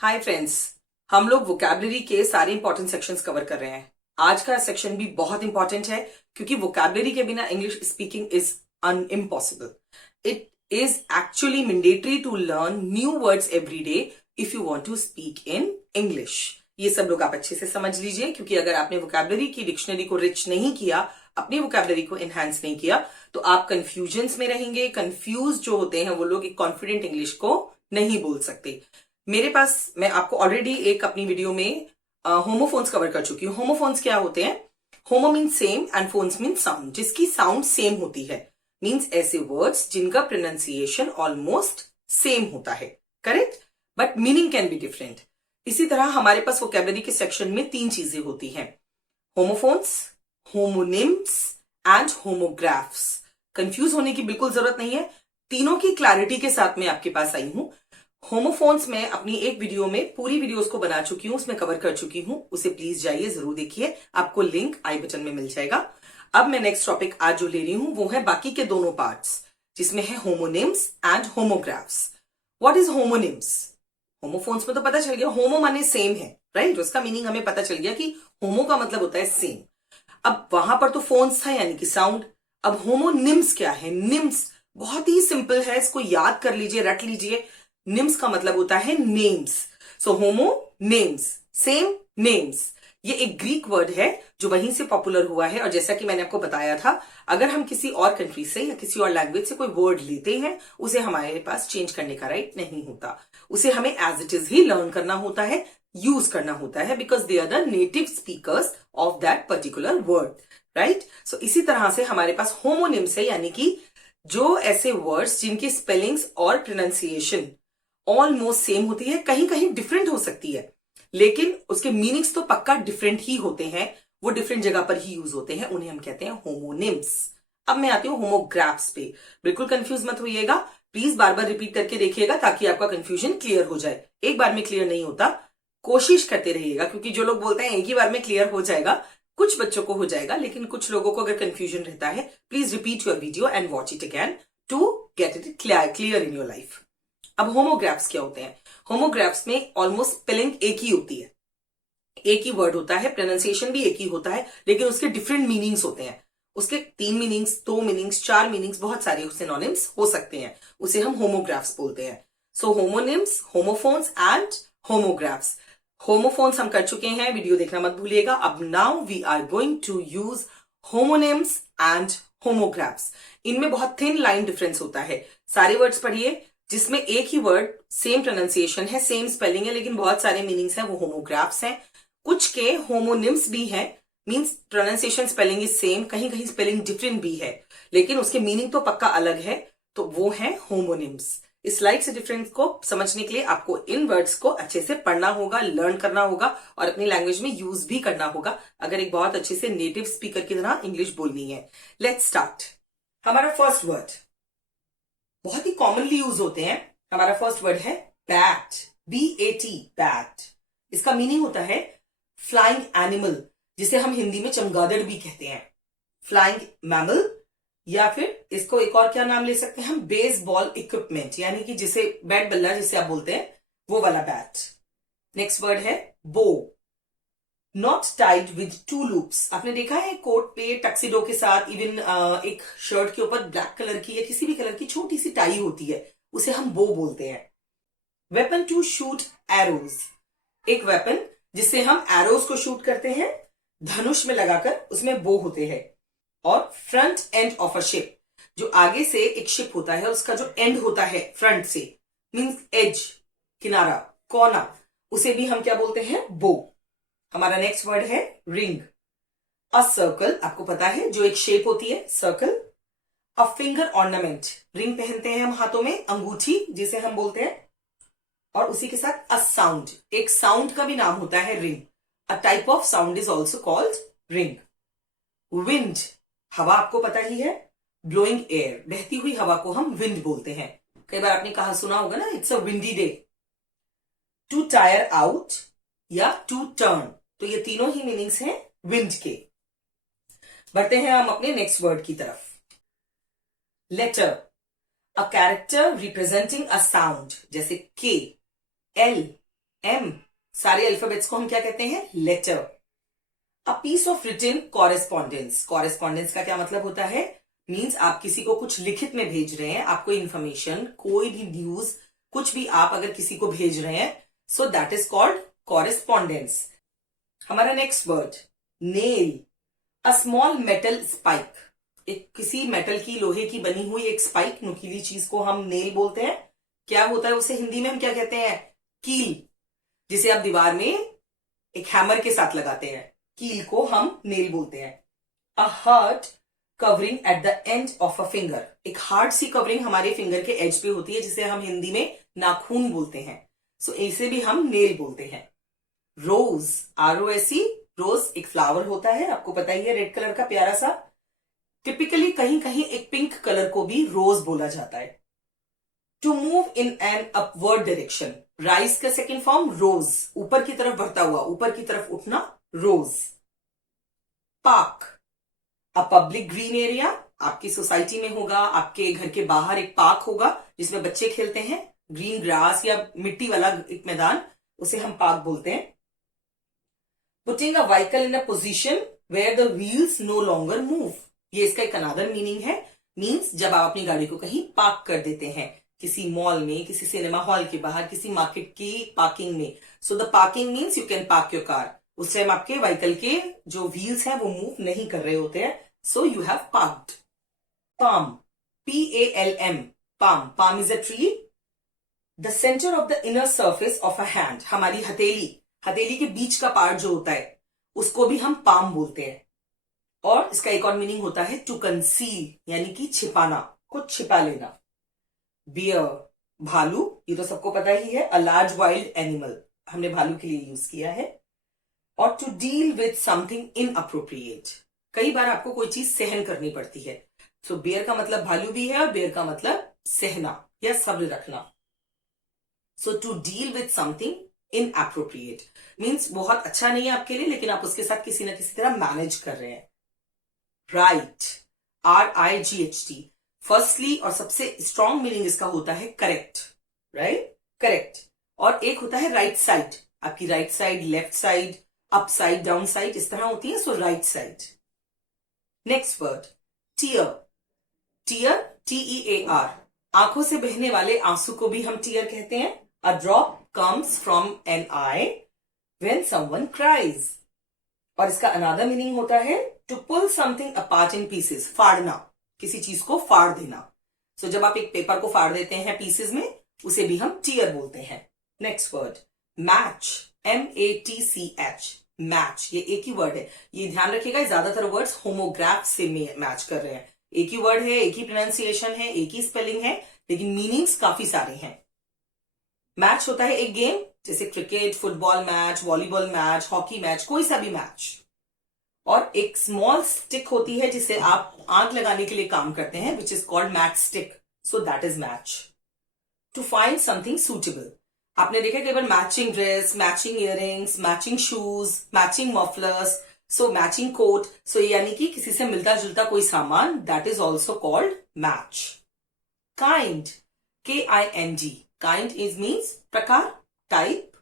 Hi friends. हम लोग vocabulary के सारे इंपॉर्टेंट सेक्शंस कवर कर रहे हैं। आज का सेक्शन भी बहुत इंपॉर्टेंट है क्योंकि वोकैबुलरी के बिना English speaking is impossible. It is actually mandatory to learn new words every day if you want to speak in English. ये सब लोग आप अच्छे से समझ लीजिए क्योंकि अगर आपने वोकैबुलरी की डिक्शनरी को रिच नहीं किया, अपनी वोकैबुलरी को एनहांस नहीं किया, तो आप कंफ्यूजन्स में रहेंगे। कंफ्यूज जो होते हैं वो लोग एक कॉन्फिडेंट इंग्लिश को नहीं बोल सकते। मेरे पास मैं आपको ऑलरेडी एक अपनी वीडियो में होमोफोन्स कवर कर चुकी हूँ। होमोफोन्स क्या होते हैं? Homo mean same and phones mean sound, जिसकी साउंड सेम होती है। मीन्स ऐसे वर्ड्स जिनका प्रोनाउंसिएशन ऑलमोस्ट सेम होता है, correct, but meaning can be different. इसी तरह हमारे पास वोकैबुलरी के सेक्शन में तीन चीजें होती हैं: homophones, homonyms and homographs. Confuse होने की बिल्कुल जरूरत नहीं है, तीनों की क्लैरिटी के साथ मैं आपके पास आई हूं। होमोफोन्स में अपनी एक वीडियो में पूरी वीडियोस को बना चुकी हूं, उसमें कवर कर चुकी हूं, उसे प्लीज जाइए, जरूर देखिए, आपको लिंक आई बटन में मिल जाएगा। अब मैं नेक्स्ट टॉपिक आज जो ले रही हूं वो है बाकी के दोनों पार्ट्स, जिसमें है homonyms and homographs. What is homonyms? Homophones में तो पता चल गया, होमो माने सेम है, राइट? उसका मीनिंग हमें पता चल गया कि होमो का मतलब होता है सेम। अब वहां पर तो फोन्स था यानी कि साउंड। अब होमोनिम्स क्या है? निम्स बहुत ही सिंपल है, इसको याद कर लीजिए, रट लीजिए। निम्स का मतलब होता है नेम्स। सो होमो नेम्स, सेम नेम्स। ये एक ग्रीक वर्ड है जो वहीं से पॉपुलर हुआ है। और जैसा कि मैंने आपको बताया था, अगर हम किसी और कंट्री से या किसी और लैंग्वेज से कोई वर्ड लेते हैं, उसे हमारे पास चेंज करने का राइट नहीं होता। उसे हमें एज इट इज ही लर्न करना होता है, यूज करना होता है, because they are the native speakers of that particular word, right? So इसी तरह से हमारे पास होमोनिम्स है, यानी कि जो ऐसे वर्ड्स जिनकी स्पेलिंग्स और प्रोनाउंसिएशन ऑलमोस्ट सेम होती है, कहीं कहीं डिफरेंट हो सकती है, लेकिन उसके मीनिंग्स तो पक्का डिफरेंट ही होते हैं, वो डिफरेंट जगह पर ही यूज होते हैं, उन्हें हम कहते हैं होमोनिम्स। अब मैं आती हूं होमोग्राफ्स पे। बिल्कुल कंफ्यूज मत होइएगा, प्लीज बार बार रिपीट करके देखिएगा ताकि आपका कंफ्यूजन क्लियर हो जाए। एक बार में क्लियर नहीं होता, कोशिश करते रहिएगा, क्योंकि जो लोग बोलते हैं एक ही बार में क्लियर हो जाएगा, कुछ बच्चों को हो जाएगा, लेकिन कुछ लोगों को अगर कंफ्यूजन रहता है, please repeat your video and watch it again to get it clear in your life. अब होमोग्राफ्स क्या होते हैं? होमोग्राफ्स में ऑलमोस्ट स्पेलिंग एक ही होती है, एक ही वर्ड होता है, प्रोनाउंसिएशन भी एक ही होता है, लेकिन उसके डिफरेंट मीनिंग्स होते हैं। उसके 3 मीनिंग्स, 2 मीनिंग्स, 4 मीनिंग्स, बहुत सारे सिनोनिम्स हो सकते हैं, उसे हम होमोग्राफ्स बोलते हैं। So homonyms, homophones and homographs. Homophones हम कर चुके हैं, वीडियो देखना मत भूलिएगा। अब now we are going to use homonyms and homographs. इनमें बहुत थिन लाइन डिफरेंस होता है। सारे वर्ड्स पढ़िए जिसमें एक ही वर्ड, सेम प्रोनाउंसिएशन है, सेम स्पेलिंग है, लेकिन बहुत सारे मीनिंग्स हैं, वो होमोग्राफ्स हैं। कुछ के होमोनिम्स भी हैं, means pronunciation spelling is same, कहीं कहीं स्पेलिंग डिफरेंट भी है, लेकिन उसके मीनिंग तो पक्का अलग है, तो वो है होमोनिम्स। इस स्लाइड से डिफरेंस को समझने के लिए आपको इन वर्ड्स को अच्छे से पढ़ना होगा, लर्न करना होगा और अपनी लैंग्वेज में यूज भी करना होगा, अगर एक बहुत अच्छे से नेटिव स्पीकर की तरह इंग्लिश बोलनी है। Let's start. हमारा फर्स्ट वर्ड बहुत ही कॉमनली यूज होते हैं। हमारा फर्स्ट वर्ड है बैट, BAT, बैट। इसका मीनिंग होता है फ्लाइंग एनिमल, जिसे हम हिंदी में चमगादड़ भी कहते हैं, फ्लाइंग मैमल। या फिर इसको एक और क्या नाम ले सकते हैं हम, बेसबॉल इक्विपमेंट, यानी कि जिसे बैट बल्ला जिसे आप बोलते हैं, वो वाला बैट। नेक्स्ट वर्ड है बो, नॉट टाइड विद 2 लूप्स। आपने देखा है कोट पे टक्सीडो के साथ, इवन एक शर्ट के ऊपर ब्लैक कलर की या किसी भी कलर की छोटी सी टाई होती है, उसे हम बो बोलते हैं। वेपन टू शूट एरोज, एक वेपन जिससे हम एरोज को शूट करते हैं, धनुष में लगाकर, उसमें बो होते हैं। और front end of a ship, जो आगे से एक शिप होता है, उसका जो एंड होता है फ्रंट से, मींस एज, किनारा, कोना, उसे भी हम क्या बोलते हैं, बो। हमारा नेक्स्ट वर्ड है रिंग, अ सर्कल, आपको पता है जो एक शेप होती है, circle. A finger ornament, ring पहनते हैं हम हाथों में, अंगूठी जिसे हम बोलते हैं। और उसी के साथ अ साउंड, एक साउंड का भी नाम होता है ring, a type of sound is also called ring. Wind, हवा आपको पता ही है, ब्लोइंग एयर, बहती हुई हवा को हम विंड बोलते हैं। कई बार आपने कहा सुना होगा ना, it's a windy day. To tire out या टू टर्न, तो ये तीनों ही मीनिंग्स हैं विंड के। बढ़ते हैं हम अपने नेक्स्ट वर्ड की तरफ। Letter, a character representing a sound, जैसे K, L, एम, सारे अल्फाबेट्स को हम क्या कहते हैं? Letter. A piece of written correspondence, correspondence का क्या मतलब होता है? मीन्स आप किसी को कुछ लिखित में भेज रहे हैं, आपको इंफॉर्मेशन, कोई भी न्यूज, कुछ भी आप अगर किसी को भेज रहे हैं, so that is called correspondence. हमारा next word nail, a small metal spike, एक किसी मेटल की, लोहे की बनी हुई एक स्पाइक, नुकीली चीज को हम नेल बोलते हैं। क्या होता है उसे हिंदी में हम क्या कहते हैं? कील, जिसे आप दीवार में एक हैमर के साथ लगाते हैं, कील को हम नेल बोलते हैं। A hard covering at the end of a finger, एक हार्ड सी कवरिंग हमारे फिंगर के एज पे होती है, जिसे हम हिंदी में नाखून बोलते हैं। सो इसे भी हम नेल बोलते हैं। रोज, ROSE, रोज एक फ्लावर होता है, आपको पता ही है, रेड कलर का प्यारा सा। टिपिकली कहीं कहीं एक पिंक कलर को भी रोज बोला जाता है। To move in an upward direction, rise का सेकेंड फॉर्म रोज, ऊपर की तरफ बढ़ता हुआ, ऊपर की तरफ उठना, रोज। Park, a public green area, आपकी सोसाइटी में होगा, आपके घर के बाहर एक पार्क होगा जिसमें बच्चे खेलते हैं, ग्रीन ग्रास या मिट्टी वाला एक मैदान, उसे हम पार्क बोलते हैं। Putting a vehicle in a position where the wheels no longer move, ये इसका एक अनदर मीनिंग है। मीन्स जब आप अपनी गाड़ी को कहीं पार्क कर देते हैं, किसी मॉल में, किसी सिनेमा हॉल के बाहर, किसी मार्केट की पार्किंग में, so the parking means you can park your car, उस टाइम आपके व्हीकल के जो व्हील्स हैं वो मूव नहीं कर रहे होते हैं, so you have parked. Palm, PALM, palm, palm is a tree. The centre of the inner surface of a hand, हमारी हथेली, हथेली के बीच का पार्ट जो होता है उसको भी हम पाम बोलते हैं। और इसका एक और मीनिंग होता है टू कंसील, यानी कि छिपाना, कुछ छिपा लेना। बियर, भालू, ये तो सबको पता ही है, अ लार्ज वाइल्ड एनिमल, हमने भालू के लिए यूज किया है। और to deal with something inappropriate, कई बार आपको कोई चीज सहन करनी पड़ती है। सो बियर का मतलब भालू भी है और बियर का मतलब सहना या सब्र रखना। So to deal with something inappropriate means बहुत अच्छा नहीं है आपके लिए, लेकिन आप उसके साथ किसी ना किसी तरह मैनेज कर रहे हैं। राइट, RIGHT, फर्स्टली और सबसे स्ट्रॉन्ग मीनिंग इसका होता है करेक्ट, राइट, करेक्ट। और एक होता है राइट साइड, आपकी right side, left side, up side, down side, इस तरह होती है, so right side. Next word tear, tear, TEAR, आंखों से बहने वाले आंसू को भी हम टीयर कहते हैं। A drop comes from an eye when someone cries. और इसका अनदर मीनिंग होता है to pull something apart in pieces, फाड़ना, किसी चीज को फाड़ देना। सो जब आप एक पेपर को फाड़ देते हैं पीसेस में, उसे भी हम टीयर बोलते हैं। Next word match, MATCH, match, ये एक ही वर्ड है, ये ध्यान रखिएगा, ज्यादातर वर्ड्स होमोग्राफ से मैच कर रहे हैं, एक ही वर्ड है, एक ही प्रोनाउंसिएशन है, एक ही स्पेलिंग है, लेकिन मीनिंग्स काफी सारे हैं। मैच होता है एक गेम, जैसे cricket, football match, volleyball match, hockey match, कोई सा भी मैच। और एक स्मॉल स्टिक होती है जिसे आप आग लगाने के लिए काम करते हैं, which is called match stick, so that is match. To find something suitable, आपने देखा कई बार matching dress, matching earrings, matching shoes, matching mufflers, so matching coat, so यानी कि किसी से मिलता जुलता कोई सामान, that is also called match. Kind, KIND, kind is means प्रकार, टाइप।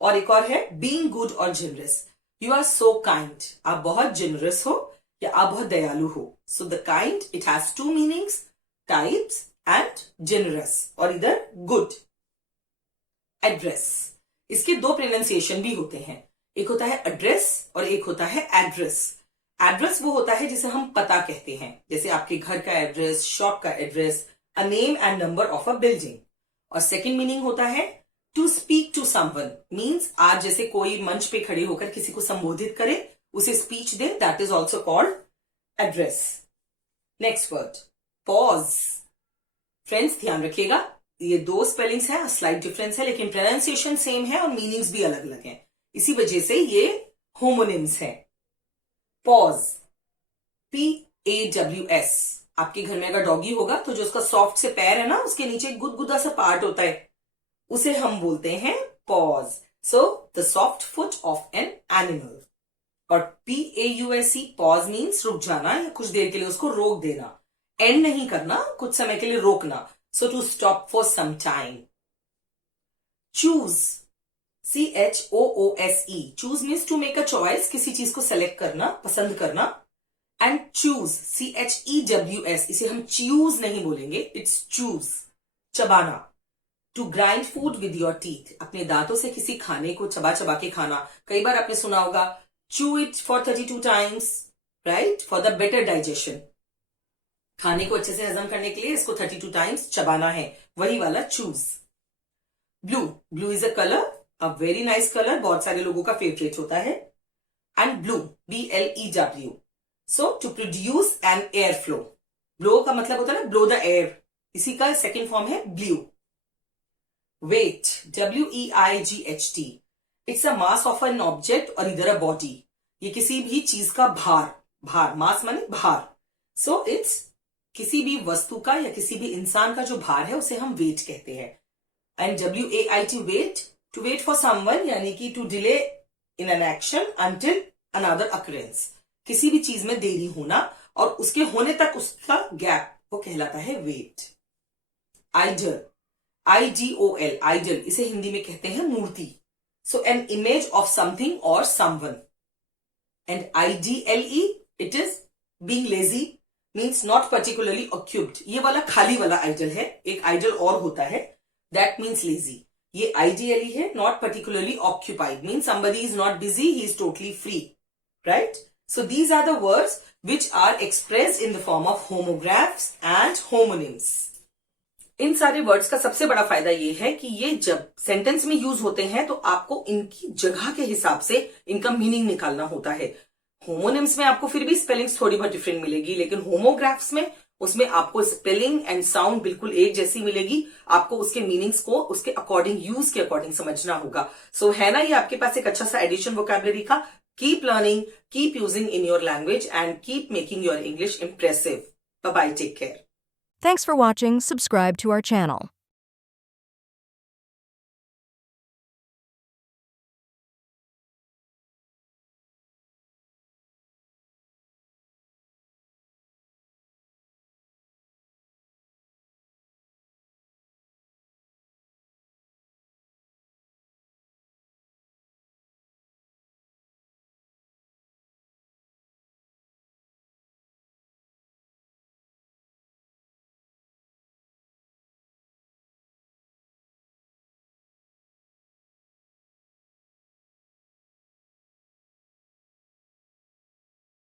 और एक और है बीइंग गुड और generous, you are so kind, आप बहुत जेनरस हो या आप बहुत दयालु हो। So the kind, it has two meanings, types and generous, और इधर गुड। एड्रेस, इसके दो प्रोनाउंसिएशन भी होते हैं, एक होता है एड्रेस और एक होता है एड्रेस। एड्रेस वो होता है जिसे हम पता कहते हैं, जैसे आपके घर का एड्रेस, शॉप का address, a name and number of a building. और सेकंड मीनिंग होता है to speak to someone, means आज जैसे कोई मंच पे खड़े होकर किसी को संबोधित करे, उसे speech they, that is also called address. Next word pause, friends ध्यान रखिएगा, ये दो स्पेलिंग्स हैं, स्लाइट डिफरेंस है, लेकिन प्रोनाउंसिएशन सेम है और मीनिंग्स भी अलग अलग हैं, इसी वजह से ये होमोनिम्स हैं। पॉज, PAWS, आपके घर में अगर डॉगी होगा तो जो उसका सॉफ्ट से पैर है ना, उसके नीचे गुदगुदा सा पार्ट होता है, उसे हम बोलते हैं pause. So the soft foot of an animal. और PAUSE, पॉज मीन्स रुक जाना या कुछ देर के लिए उसको रोक देना, एंड नहीं करना, कुछ समय के लिए रोकना, so to stop for some time. Choose, CHOOSE, choose means to make a choice, किसी चीज को सेलेक्ट करना, पसंद करना. एंड चूज, CHEWS, इसे हम च्यूज नहीं बोलेंगे, इट्स चूज, चबाना. To grind food with your teeth, अपने दांतों से किसी खाने को चबा चबा के खाना. कई बार आपने सुना होगा chew it for 32 times, right, for the better digestion. खाने को अच्छे से हजम करने के लिए इसको 32 टाइम्स चबाना है, वही वाला chews. Blue, blue is a colour, a very nice colour, बहुत सारे लोगों का फेवरेट होता है. And blew, BLEW, so to produce an air flow. Blow का मतलब होता है ना ब्लो द एयर, इसी का सेकेंड फॉर्म है blew. Weight, WEIGHT, it's a mass of an object और इधर अ बॉडी. ये किसी भी चीज का भार, भार, मास माने भार. सो इट्स किसी भी वस्तु का या किसी भी इंसान का जो भार है उसे हम वेट कहते हैं. And WAIT, wait, to wait for someone, यानी कि to delay in an action until another occurrence. किसी भी चीज में देरी होना और उसके होने तक उसका गैप, वो कहलाता है वेट. आइडल, IDOL, आइडल, इसे हिंदी में कहते हैं मूर्ति. So an image of something और someone. And IDLE, it is being lazy, means not particularly occupied. ये वाला खाली वाला आइडल है. एक आइडल और होता है, दैट मीन्स लेजी. ये IDLE है, not particularly occupied, means somebody is not busy, he is totally free, right? So these are the words which are expressed in the form of homographs and homonyms. इन सारे words का सबसे बड़ा फायदा ये है कि ये जब सेंटेंस में यूज होते हैं तो आपको इनकी जगह के हिसाब से इनका मीनिंग निकालना होता है. होमोनिम्स में आपको फिर भी स्पेलिंग्स थोड़ी बहुत डिफरेंट मिलेगी, लेकिन होमोग्राफ्स में उसमें आपको स्पेलिंग एंड साउंड बिल्कुल एक जैसी मिलेगी. आपको उसके मीनिंग्स को उसके अकॉर्डिंग, यूज के अकॉर्डिंग समझना होगा. सो है ना ये आपके पास एक अच्छा सा एडिशन वोकैबुलरी का. Keep learning, keep using in your language and keep making your English impressive. Bye bye, take care. Thanks for watching. Subscribe to our channel.